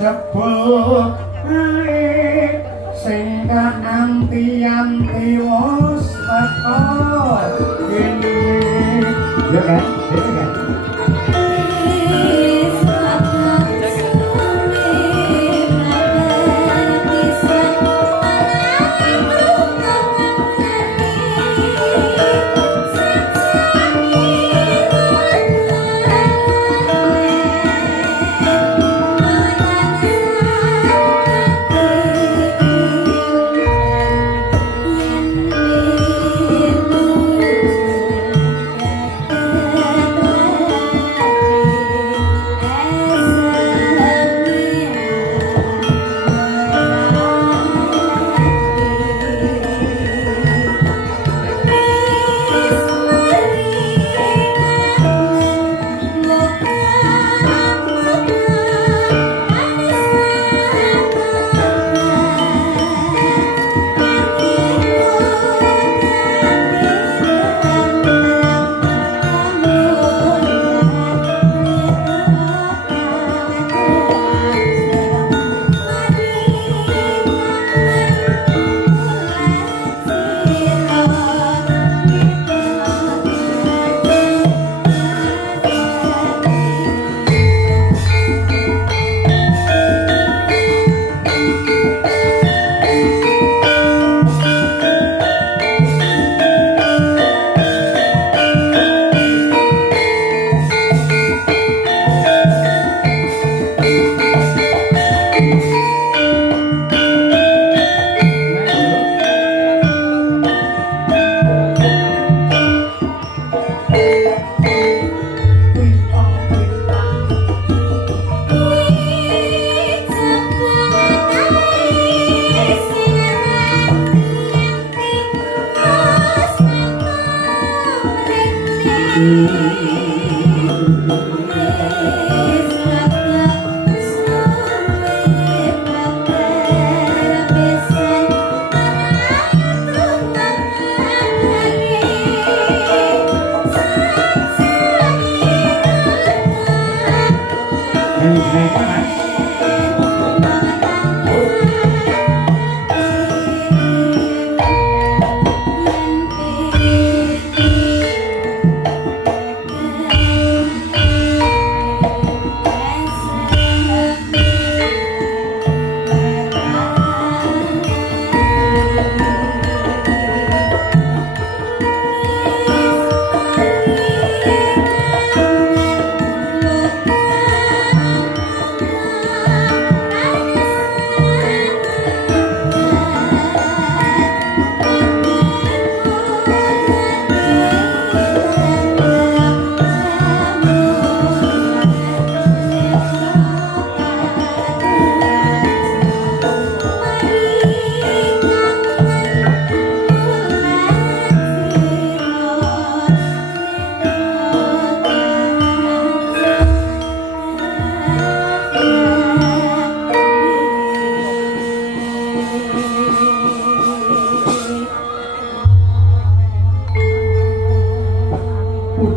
jebul sing anti-anti wis teko kene ya kan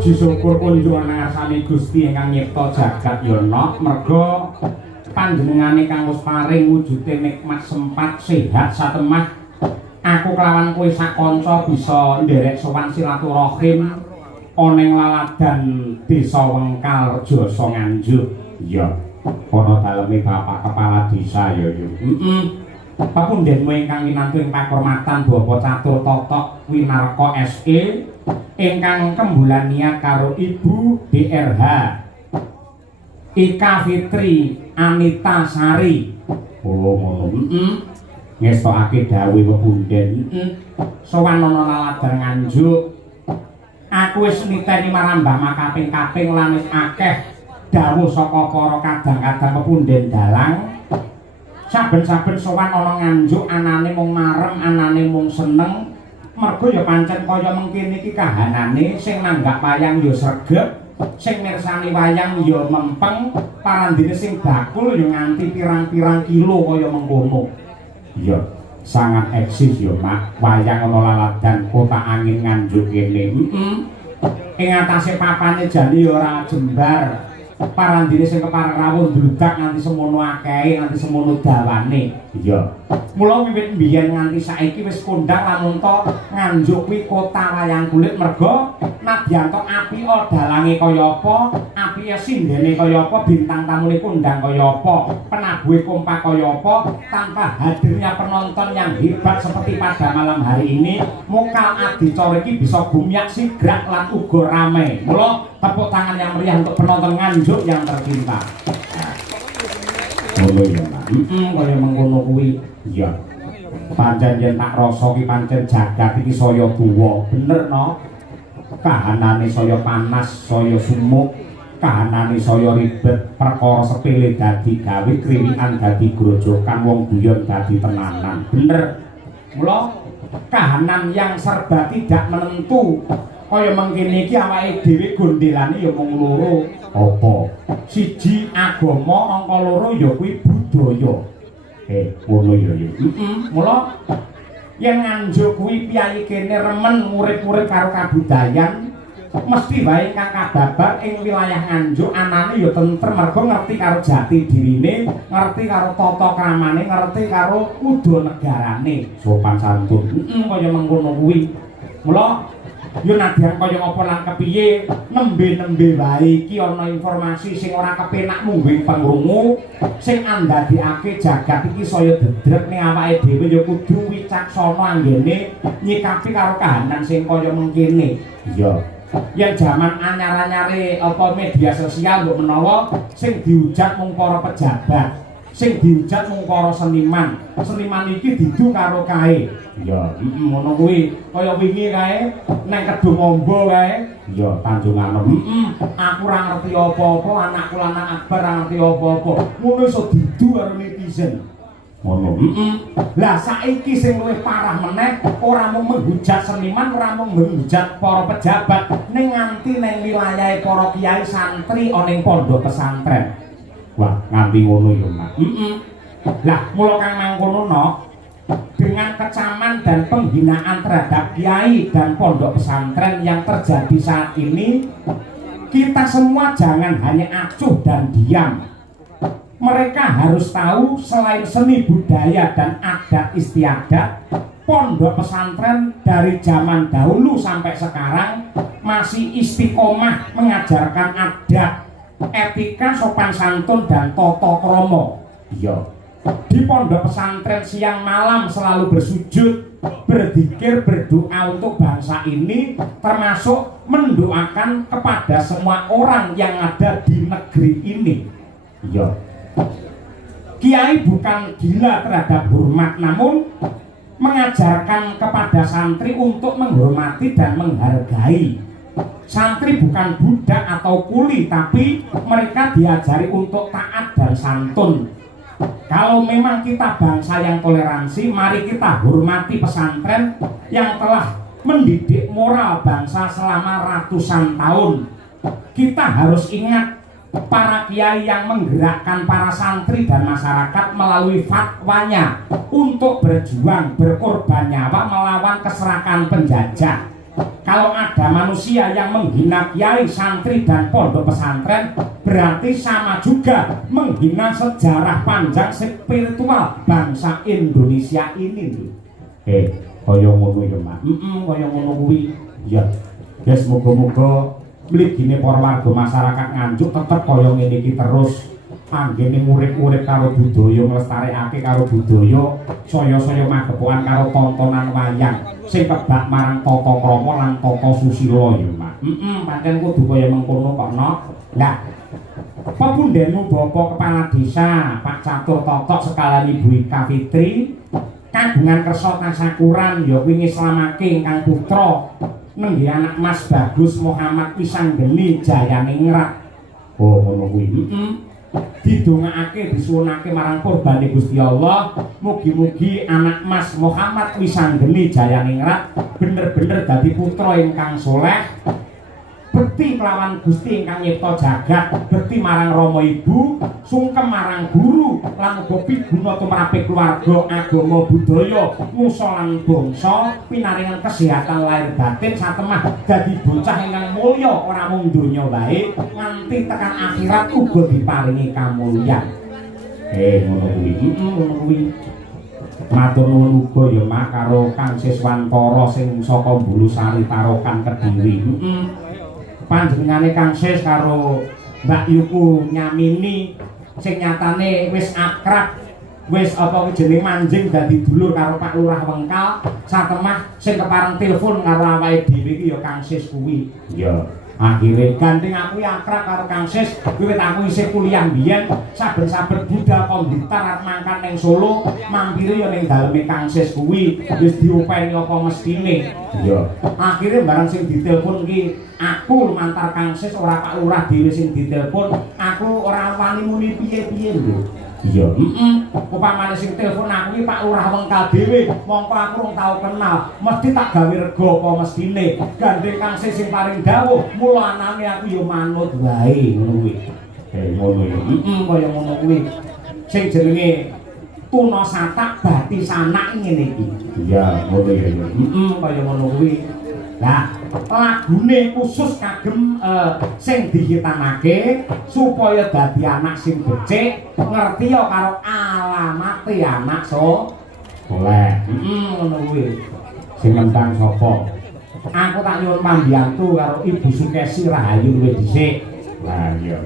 puji syukur kunjungan ngasani Gusti ingkang nyipta jagat yana merga panjenengane kang wis paring wujude nikmat sempat sehat satemah aku kelawan kowe sakanca bisa nderek sowan silaturahim ana ing laladan Desa Wengkal Jasa Nganjuk ya ana daleme Bapak Kepala Desa ya Papundenmu ingkang winantu ing pakurmatan Bapak Catur Totok Winarka SE ingkang kembulan niat karo Ibu DRH Ika Fitri Anita Sari ngono ngestokake dawuh pepunden sowan ana laladan Nganjuk aku wis niteni marambah makaping-kaping lan wis akeh dawuh saka para kadang-kadang pepunden dalang saben-saben sowan ana Nganjuk anane mung marem anane mung seneng mergo ya pancen kaya mengkene iki kahanane sing nanggak wayang ya sregep sing mirsani wayang ya mempeng parandene sing bakul ya nganti pirang-pirang kilo kaya mengkono ya sangat eksis ya Mak wayang ana laladan kota angin Nganjuk kene ing atase papane jane ya ora jembar parandine sing kepareng rawuh ndludak nganti semono akehe nganti semono dawane. Iya. Mula wiwit mbiyen nganti saiki wis kondhang lamun to Nganjuk kuwi kota wayang kulit merga nadyan to apika dalange kaya apa, apike sindene kaya apa, bintang tamune kondhang kaya apa, penabuhe kompak kaya apa, tanpa hadirnya penonton yang hebat seperti pada malam hari ini, mokal adicara iki bisa gumyak sigrak lan uga rame. Mula tepuk tangan yang meriah untuk penonton Nganjuk yang tercinta. Ngono ya, Pak. Kaya mengkono kuwi. Iya. Pancen yen tak rasa ki pancen jagat iki saya buwa. Bener no. Kahanane saya panas, saya sumuk, kahanane saya ribet, perkara sepele dadi gawe, kriwikan dadi grojokan, wong guyon dadi tenanan. Bener. Mula kahanan yang serba tidak menentu kaya mengkene iki awake dhewe gondelane ya mung loro. Apa? Siji agama, angka loro ya kuwi budaya. Ngono ya. Mula yen Nganjuk kuwi piyayi kene remen urip-urip karo kabudayan, mesti wae kang kababar ing wilayah Nganjuk anane ya tentrem mergo ngerti karo jati dirine, ngerti karo tata kramane, ngerti karo udo negarane, sopan santun. Kaya mengkono kuwi. Mula yo nadyan kaya apa lan kepiye nembe-nembe wae iki ana informasi sing ora kepenak mungguing pangrungu sing andadekake jagat iki saya dedrek ning awake dhewe ya kudu wicaksana anggene nyikapi karo kahanan sing kaya mengkene. Iya. Yen jaman anyar-anyare apa media sosial mbok menawa sing dihujat mung para pejabat, sing dihujat mung para seniman. Seniman iki didu karo kae. Iya, ngono kuwi. Kaya wingi kae nang Kedung Amba kae. Iya, Tanjung Anom. Aku ora ngerti apa-apa, anakku lanang Akbar ora ngerti apa-apa. Ngono iso didu karo netizen. Ngono. Lah saiki sing luwih parah meneh, ora mung menghujat seniman, ora mung menghujat para pejabat, ning nganti ning wilayahe para kiai santri ana ing pondok pesantren. Wah, nganti ngono ya, Mas. Lah, mula kang mangkono no, dengan kecaman dan penghinaan terhadap kiai dan pondok pesantren yang terjadi saat ini, kita semua jangan hanya acuh dan diam. Mereka harus tahu selain seni budaya dan adat istiadat, pondok pesantren dari zaman dahulu sampai sekarang masih istiqomah mengajarkan adat, etika, sopan santun dan tata krama. Iya. Di pondok pesantren siang malam selalu bersujud, berzikir, berdoa untuk bangsa ini, termasuk mendoakan kepada semua orang yang ada di negeri ini. Ya. Kiai bukan gila terhadap hormat, namun mengajarkan kepada santri untuk menghormati dan menghargai. Santri bukan budak atau kuli, tapi mereka diajari untuk taat dan santun. Kalau memang kita bangsa yang toleransi, mari kita hormati pesantren yang telah mendidik moral bangsa selama ratusan tahun. Kita harus ingat para kiai yang menggerakkan para santri dan masyarakat melalui fatwanya untuk berjuang, berkorban nyawa melawan keserakahan penjajah. Kalau ada manusia yang menghina kiai, santri, dan pondok pesantren, berarti sama juga menghina sejarah panjang spiritual bangsa Indonesia ini. Kaya ngono ya, Mas. Kaya ngono kuwi. Ya. Ya semoga-moga mligine para warga masyarakat Nganjuk tetep kaya ngene iki terus. Anggene urip-urip karo budaya, nglestarekake karo budaya, saya-saya magepokan karo tontonan wayang sing kebak marang tata krama lan tata susila ya, Mas. Pancen kudu kaya mengkono kok, no. Lah, pepundhenmu Bapak Kepala Desa Pak Catur Totok sekalian Ibu Ika Fitri, kagungan kersa kasakuran ya wingi slamake ingkang putra nenggi anak Mas Bagus Muhammad Wisanggeni Jayaningrat. Oh, ngono kuwi. Didongakake disuwunake marang kurbane Gusti Allah, mugi-mugi anak Mas Muhammad Wisanggeni Jayaningrat bener-bener dadi putra ingkang soleh, bekti kelawan Gusti ingkang nyipta jagat, bekti marang Rama Ibu, sungkem marang guru lan uga piguna tumraping keluarga, agama, budaya, nusa lan bangsa, pinaringan kesehatan lahir batin satemah dadi bocah ingkang mulya ora mung donya wae, nganti tekan akhirat uga diparingi kamulyan. Ngono kuwi. Matur nuwun uga ya Mak karo Kang Siswantara sing saka Bulusari Tarokan Kediri. Panjenengane Kang Sis karo Mbak Yuku Nyamini sing nyatane wis akrab, wis apa jeneng manjing dadi dulur karo Pak Lurah Wengkal, satemah sing kepareng telepon karo awake dhewe iki ya Kang Sis kuwi. Iya. Akhire gandeng aku akrab karo Kang Sis wiwit aku isih kuliah mbiyen, saben-saben budal komputer arep mangkat ning Solo, mampire ya ning daleme Kang Sis kuwi wis diopeni apa mestine. Iya. Akhire barang sing ditelepon ki aku lumantar Kang Sis ora Pak Lurah dhewe sing ditelepon, aku ora wani muni piye-piye lho. Iya, upamane sing telepon aku iki Pak Lurah Wengkal dhewe, mongko aku rung tau kenal, mesti tak gawe rega apa mestine. Gandeng Kang Sis sing paring dawuh, mula anane aku ya manut wae ngono kuwi. Ngono ya. Kaya ngono kuwi. Sing jenenge tuna satak bati sanak ngene iki. Iya, ngono ya. Kaya ngono kuwi. Lah, lagune khusus kagem sing dihitamake supaya dadi anak sing becik, ngerti ya karo alamate anak soleh. Ngono kuwi. Sing nentang sapa? Aku tak nyuwun pambiyantu karo Ibu Sukesi Rahayu luwih dhisik. Lah iya.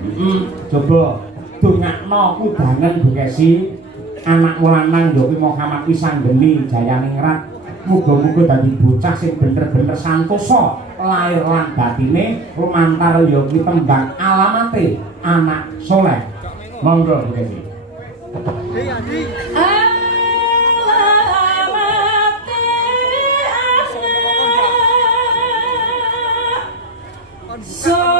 Coba dongakno kudangen Bu Kesi, anak lanang Yogi Muhammad Wisanggeni Jayane Ngrat. Muga-muga dadi bocah sing bener-bener santosa lahir lan batine, lumantar ya ki tembang alamate anak soleh. Monggo Bu Kesi. So